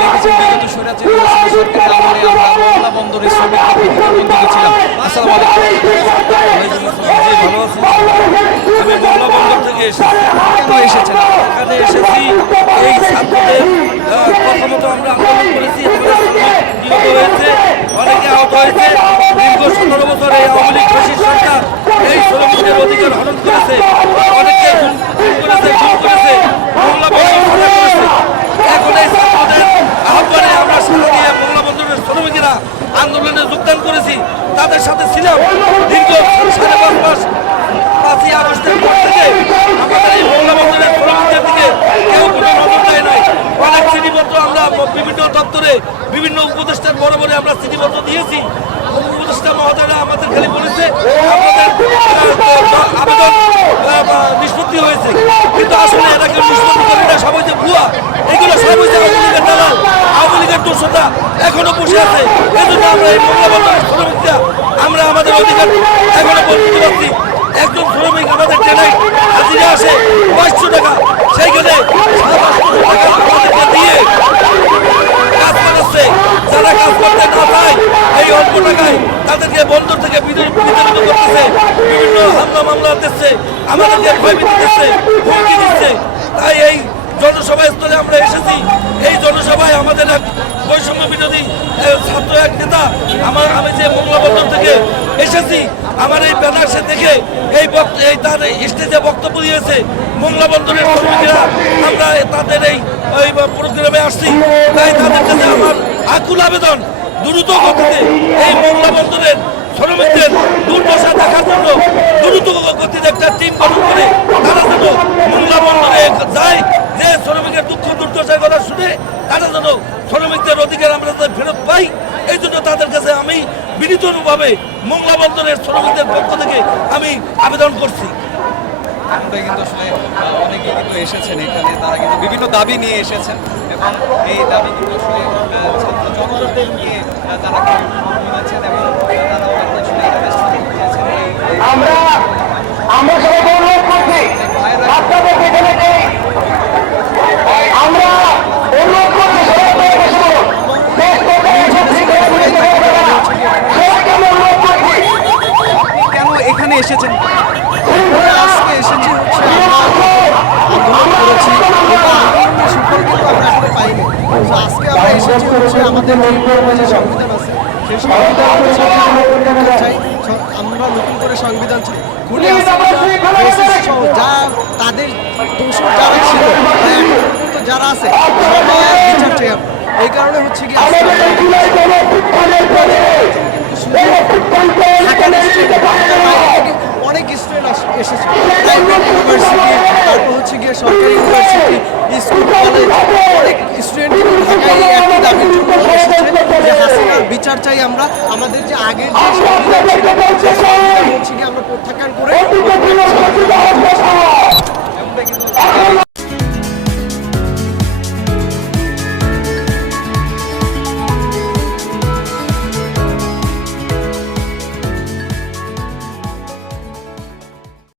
লিখেছেন বিগত স্বৈরাচারী সরকারের আমলে আমরা মোংলা বন্দরে শ্রমিক ছিলাম। আসসালামু আলাইকুম। ভালো আছি। আমি মোংলা বন্দর থেকে এসেছি। কেন এসেছেন? এখানে এসেছি এই ছাত্রদের প্রথমত আমরা আন্দোলন করেছি, নিহত হয়েছে, অনেকে আহত হয়েছে। দীর্ঘ 17 বছর এই আওয়ামী লীগ ফ্যাসিস্ট সরকার এই শ্রমিকদের অধিকার হরণ করেছে, অনেককে খুন করেছে, মোংলা বন্দর করেছে। এখন এই ছাত্রদের আহ্বানে আমরা সারা দিয়ে মোংলা বন্দরের শ্রমিকেরা আন্দোলনে যোগদান করেছি, তাদের সাথে ছিলাম দীর্ঘ 5.5 মাস। 5ই আগস্টের পর থেকে আমাদের এই মোংলা বন্দরের শ্রমিকদের দিকে কেউ কোনো নজর দেয় নাই। অনেক চিঠিপত্র আমরা বিভিন্ন দপ্তরে বিভিন্ন উপদেষ্টার বরাবরে আমরা চিঠিপত্র দিয়েছি। উপদেষ্টা মহোদয়রা আমাদের খালি বলেছে আমাদের আবেদন নিষ্পত্তি হয়েছে, কিন্তু আসলে এরা কেউ নিষ্পত্তি করে না, সবাই যে ভুয়া, এগুলো সব হয়েছে আওয়ামী লীগের দালাল, আওয়ামী লীগের দোষতা এখনো বসে আছে। এই জন্য আমরা এই মোংলা বন্দরের শ্রমিকরা আমরা আমাদের অধিকার এখনো বলতে পারছি। একজন শ্রমিক আমাদের ট্রেনে হাজিরা আসে 500 টাকা, সেইখানে 700 টাকা আমাদেরকে দিয়ে কাজ করাচ্ছে। যারা কাজ করতে না পায় এই অল্প টাকায় তাদেরকে বন্দর থেকে বিতরিত করতেছে, বিভিন্ন হামলা মামলা দিচ্ছে, আমাদেরকে ভয়ভীতি দিচ্ছে, হুমকি দিচ্ছে। তাই এই জনসভা স্থলে আমরা এসেছি। এই জনসভায় আমাদের এক বৈষম্য বিরোধী ছাত্র এক নেতা আমি যে মোংলা বন্দর থেকে এসেছি, আমার এই ব্যানার্সে থেকে এই তার স্টেজে বক্তব্য দিয়েছে মোংলা বন্দরের শ্রমিকেরা। আমরা তাদের এই প্রোগ্রামে আসছি, তাই তাদের কাছে আমার আকুল আবেদন দ্রুত গতিতে এই মোংলা বন্দরের শ্রমিকদের দুর্দশা দেখার জন্য দ্রুত গতিতে একটা টিম গঠন করে তারা যেন মোংলা বন্দরে যায়, যে শ্রমিকের দুঃখ দুর্দশার কথা শুনে তারা যেন শ্রমিকদের অধিকার আমরা ফেরত পাই। এই জন্য তাদের কাছে আমি বিনীতভাবে মোংলা বন্দরের শ্রমিকদের পক্ষ থেকে আমি আবেদন করছি। আমরা কিন্তু আসলে অনেকেই কিন্তু এসেছেন এখানে, তারা কিন্তু বিভিন্ন দাবি নিয়ে এসেছেন এবং এই দাবি কিন্তু আসলে ছাত্র জনতাদের নিয়ে তারা জানাচ্ছেন এবং তারা আসলে আমরা সবাই অনুরোধ করছি আপনাদের যেখানে আমরা অনুরোধ করছি কেন এখানে এসেছেন? আজকে এসেছি হচ্ছে আমরা আন্দোলন করেছি, আন্দোলনের সুফল কিন্তু আমরা এখনো পাইনি। তো আজকে আমরা এসেছি হচ্ছে আমাদের যে সংবিধান আছে সেই সংবিধান চাই, আমরা নতুন করে সংবিধান চাই। খুলে যা তাদের দোষর যারা ছিল যারা আছে সবার বিচার চাই। এই কারণে হচ্ছে কি অনেক স্টুডেন্ট এসেছে, প্রাইভেট ইউনিভার্সিটি, তারপর হচ্ছে গিয়ে সরকারি ইউনিভার্সিটি, স্কুল, কলেজ, অনেক স্টুডেন্ট ঢাকায় একটি দাবির জন্য এসেছে যে হাসিনার বিচার চাই আমরা, আমাদের যে